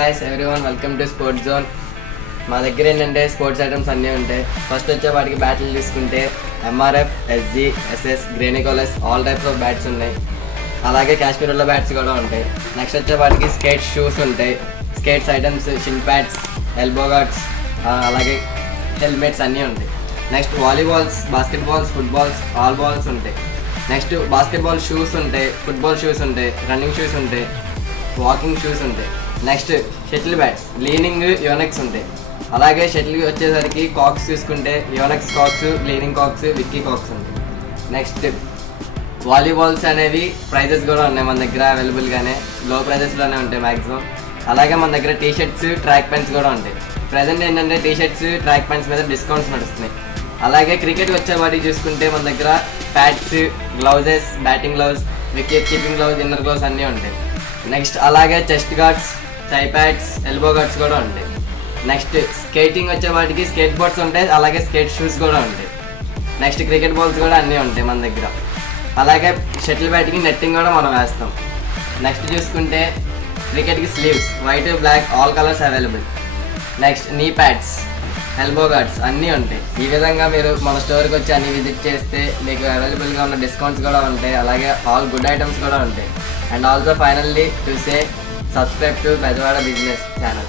Guys everyone welcome to sports zone. మా దగ్గర ఏంటంటే స్పోర్ట్స్ ఐటమ్స్ అన్నీ ఉంటాయి. ఫస్ట్ వచ్చే వాటికి బ్యాట్లు తీసుకుంటే MRF, SG, SS, Gray Nicolls all types of bats ఉన్నాయి. అలాగే కాశ్మీర్లో బ్యాట్స్ కూడా ఉంటాయి. నెక్స్ట్ వచ్చే వాటికి స్కేట్ షూస్ ఉంటాయి, skates items, shin pads, elbow guards, అలాగే హెల్మెట్స్ అన్నీ ఉంటాయి. Next volleyballs, basketballs, footballs, all balls ఉంటాయి. నెక్స్ట్ బాస్కెట్బాల్ షూస్ ఉంటాయి, ఫుట్బాల్ షూస్ ఉంటాయి, రన్నింగ్ షూస్ ఉంటాయి, వాకింగ్ షూస్ ఉంటాయి. Next shuttle bats, Li Ning, Yonex ఉంటాయి. అలాగే షటిల్ వచ్చేసరికి కాక్స్ చూసుకుంటే Yonex cocks, Li Ning cocks, Vicky Cox ఉంటాయి. నెక్స్ట్ వాలీబాల్స్ అనేవి ప్రైజెస్ కూడా ఉన్నాయి మన దగ్గర అవైలబుల్గానే, లో ప్రైజెస్లోనే ఉంటాయి మ్యాక్సిమం. అలాగే మన దగ్గర టీ షర్ట్స్, ట్రాక్ ప్యాంట్స్ కూడా ఉంటాయి. ప్రజెంట్ ఏంటంటే టీ షర్ట్స్, ట్రాక్ ప్యాంట్స్ మీద డిస్కౌంట్స్ నడుస్తున్నాయి. అలాగే క్రికెట్ వచ్చే వాటికి చూసుకుంటే మన దగ్గర pads, gloves, batting glove, wicket keeping glove, inner glove అన్నీ ఉంటాయి. నెక్స్ట్ అలాగే chest guards, thigh pads, elbow guards కూడా ఉంటాయి. నెక్స్ట్ స్కేటింగ్ వచ్చే వాటికి స్కేట్ బోర్డ్స్ ఉంటాయి, అలాగే స్కేట్ షూస్ కూడా ఉంటాయి. నెక్స్ట్ క్రికెట్ బాల్స్ కూడా అన్నీ ఉంటాయి మన దగ్గర. అలాగే షటిల్ బ్యాట్కి నెట్టింగ్ కూడా మనం వేస్తాం. నెక్స్ట్ చూసుకుంటే క్రికెట్కి sleeves, white, black, all colours available. Next knee pads, elbow guards అన్నీ ఉంటాయి. ఈ విధంగా మీరు మన స్టోర్కి వచ్చి అన్ని విజిట్ చేస్తే మీకు అవైలబుల్గా ఉన్న డిస్కౌంట్స్ కూడా ఉంటాయి. అలాగే ఆల్ గుడ్ ఐటమ్స్ కూడా ఉంటాయి. And also finally to say subscribe to Bezawada business channel.